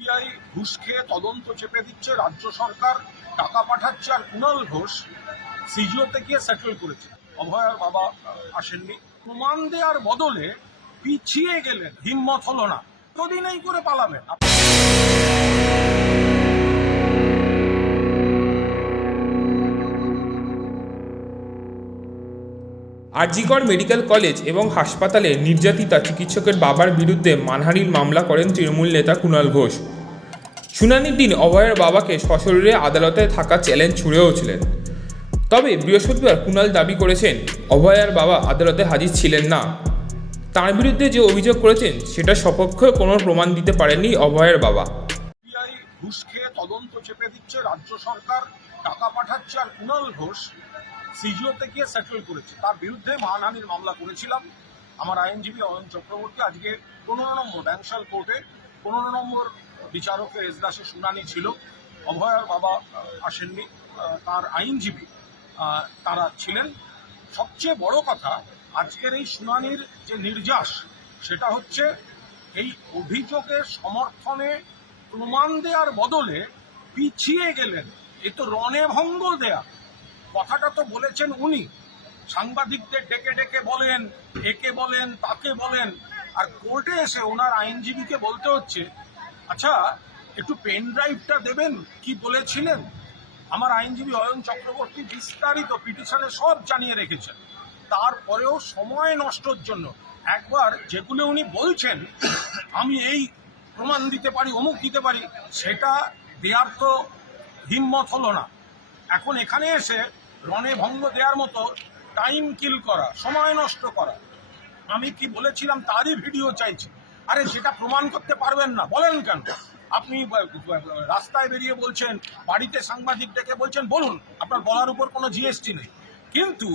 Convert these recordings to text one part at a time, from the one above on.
CBI ঘুষ খেয়ে তদন্ত চেপে দিচ্ছে রাজ্য সরকার, টাকা পাঠাচ্ছে আর কুণাল ঘোষ সিজিওতে গিয়ে সেটেল করেছে। অভয়ার বাবা আসেননি। প্রমাণ দেওয়ার বদলে পিছিয়ে গেলেন, হিম্মত হলো না। কতদিন এই করে পালাবেন। আরজিকর মেডিকেল কলেজ এবং হাসপাতালে নির্যাতিতা চিকিৎসকের বাবার বিরুদ্ধে মানহানির মামলা করেন তৃণমূল নেতা কুণাল ঘোষ। শুনানির দিন অভয়ের বাবাকে সশরীরে আদালতে থাকা চ্যালেঞ্জ ছুড়েও ছিলেন। তবে বৃহস্পতিবার কুণাল দাবি করেছেন, অভয়ার বাবা আদালতে হাজির ছিলেন না। তার বিরুদ্ধে যে অভিযোগ করেছেন, সেটা সপক্ষে কোনো প্রমাণ দিতে পারেননি অভয়ের বাবা। ঘুষ খেয়ে তদন্ত চেপে দিচ্ছে রাজ্য সরকার। টাকা পাঠাচ্ছে আর কুণাল ঘোষ সিজিওতে গিয়ে সেটেল করেছে। তার বিরুদ্ধে মানহানির মামলা করেছিলাম। আমার আইনজীবী অয়ন চক্রবর্তী আজকে পনেরো নম্বর ব্যাংশাল কোর্টে পনেরো নম্বর বিচারকের এজলাসে শুনানি ছিল। অভয়ার বাবা আসেননি। তার আইনজীবী তারা ছিলেন। সবচেয়ে বড় কথা, আজকের এই শুনানির যে নির্যাস, সেটা হচ্ছে এই অভিযোগের সমর্থনে প্রমাণ দেওয়ার বদলে পিছিয়ে গেলেন এ তো রণে ভঙ্গ দেয়া। কথাটা তো বলেছেন উনি। সাংবাদিকদের ডেকে ডেকে বলেন, একে বলেন, তাকে বলেন। আর কোর্টে এসে ওনার আইনজীবীকে বলতে হচ্ছে আচ্ছা একটু পেন ড্রাইভটা দেবেন? কি বলেছিলেন? আমার আইনজীবী অয়ন চক্রবর্তী বিস্তারিত পিটিশনে সব জানিয়ে রেখেছেন। তারপরেও সময় নষ্টর জন্য একবার যেগুলো উনি বলছেন, আমি এই প্রমাণ দিতে পারি, অমুক দিতে পারি, সেটা দেওয়ার তো হিম্মত হলো না। এখন এখানে এসে রণে ভঙ্গ দেওয়ার মতো টাইম কিল করা, সময় নষ্ট করা। আমি কি বলেছিলাম তারই ভিডিও চাইছি। আরে সেটা প্রমাণ করতে পারবেন না, বলেন কেন? আপনি রাস্তায় বেরিয়ে বলছেন, বাড়িতে সাংবাদিক ডেকে বলছেন, বলুন, আপনার বলার উপর কোনো জিএসটি নেই। কিন্তু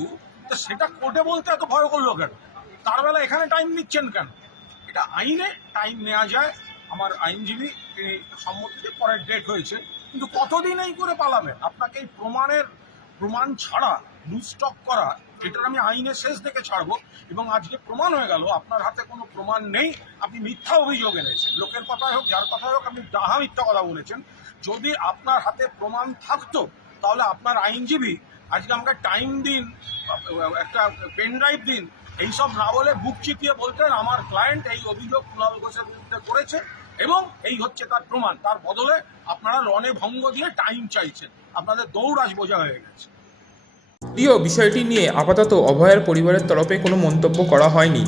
সেটা কোর্টে বলতে এত ভয় করল কেন? তার বেলা এখানে টাইম নিচ্ছেন কেন? এটা আইনে টাইম নেওয়া যায়। আমার আইনজীবী, তিনি সম্মতিতে পরের ডেট হয়েছে। কিন্তু কতদিন এই করে পালাবেন আপনাকে এই প্রমাণের প্রমাণ ছাড়া লুস্টক করা, এটা আমি আইনে শেষ দেখে ছাড়বো। এবং আজকে প্রমাণ হয়ে গেল, আপনার হাতে কোনো প্রমাণ নেই, আপনি মিথ্যা অভিযোগ এনেছেন। লোকের কথাই হোক, যার কথাই হোক, আপনি ডাহা মিথ্যা কথা বলেছেন। যদি আপনার হাতে প্রমাণ থাকতো, তাহলে আপনার আইনজীবী, আজকে আমাকে টাইম দিন, একটা পেন ড্রাইভ দিন, এইসব না বলে বুক চিতিয়ে বলতেন, আমার ক্লায়েন্ট এই অভিযোগ কুণাল ঘোষের বিরুদ্ধে করেছে। এবং এই হচ্ছে তার প্রমাণ। তার বদলে আপনারা রণে ভঙ্গ দিয়ে টাইম চাইছেন। আপনাদের দৌড়াজ বোঝা হয়ে গেছে। বিষয়টি নিয়ে আপাতত অভয়ের পরিবারের তরফে কোনো মন্তব্য করা হয়নি।